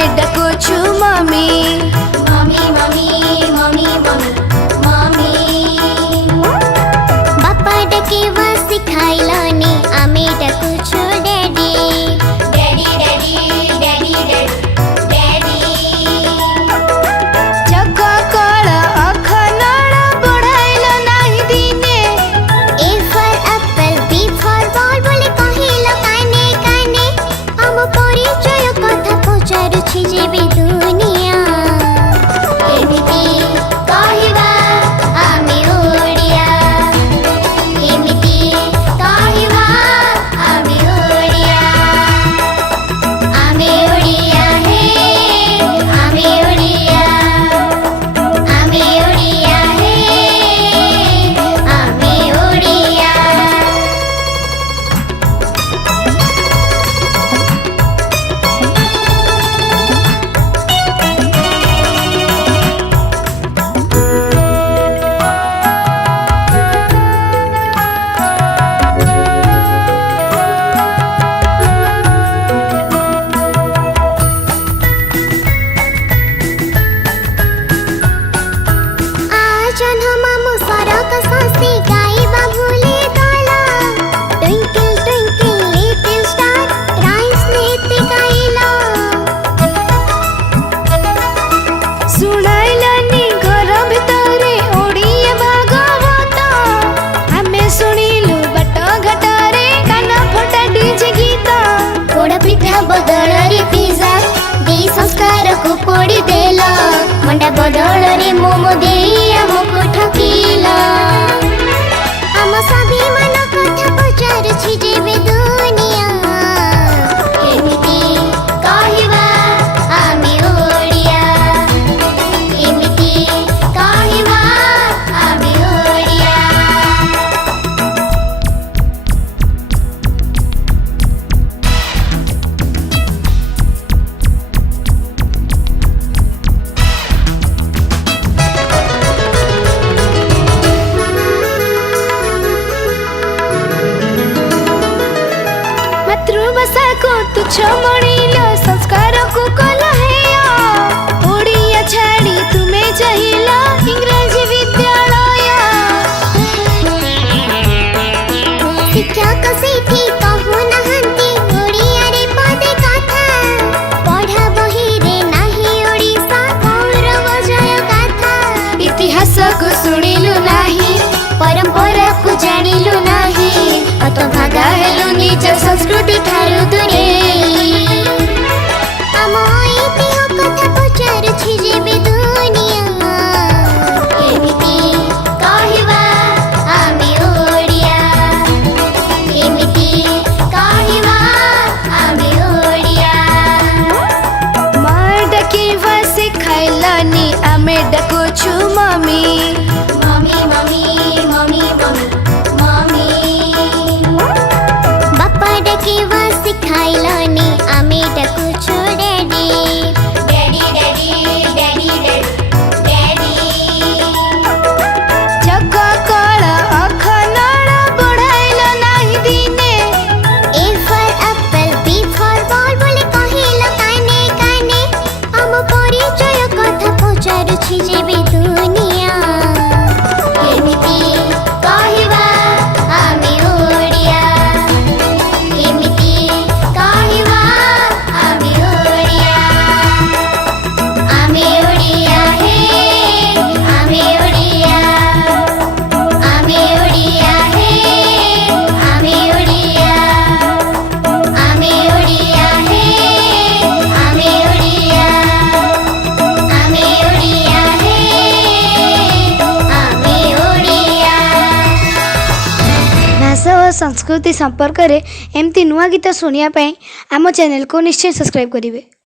आमे डकुछु mummy mummy mummy mummy mummy mummy बापा डके बस सिखाइलानी आमे डकुछु daddy daddy daddy daddy daddy जगा कळ अखनळ बढ़ाइलो नाही दिने A for apple B for ball बोले कहिलो काने काने हम परिचय कथा पचारुछि जेबे दुनिया एमिति कहिबा आमे ओडिया एमिति कहिबा आमे ओडिया हे आमे ओडिया हे आमे ओडिया आजन मामु सरक सासी गाइबा भूले गला twinkle twinkle little star rhymes नीति गाइला सुनाइलानी घर भितरे ओडिया भागवत आमे सुनिलु बाट घाटरे कान फटा डीजे गीत पोड़ पिठा बदल रे पिज्जा दी संस्कार को पोड़ी देला मंडा बदल रे मोमो देया मुको ठकीला हम सभी मन कथा पचार छी जेबे दुनिया एमिति कहिबा आमे ओडिया एमिति कहिबा आमे ओडिया मातृभाषा को तुच्छ मणिलो संस्कार को कला है ओडिया छाड़ी तुमे चाहिला इंग्रजी विद्यालय शिक्षा को सेठी कहू नहंती ओडिया रे पदे कथा पढ़ा बही रे नाही ओडिसा गौरव जय गाथा इतिहास को सुनिलु नाही परंपरा को जानिलु नाही अत भागा हेलु निज संस्कृति ठारु दुरे हम ऐतिह्य कथा पचार छी जेबे दुनिया एमिति कहिबा आमे ओडिया एमिति कहिबा आमे ओडिया मार डके बस खाइलानी आमे डकुछु mummy mummy mummy mummy mummy mummy बापा डके बस सिखाइलानी आमे डकुछु daddy daddy daddy daddy daddy जगा कळ अखनळ बढ़ाइलो नाही दिने A for apple B for ball बोले कहिलो काने काने हम परिचय कथा पचारुछि जेबे दुनिया एमिति कहिबा आमे ओडिया एमिति कहिबा आमे ओडिया हे आमे ओडिया हे आमे ओडिया हे आमे ओडिया हे आमे ओडिया भाषा और संस्कृति संपर्क में एमती नुआ गीत शुणा आम चैनल को निश्चय सब्सक्राइब करेंगे।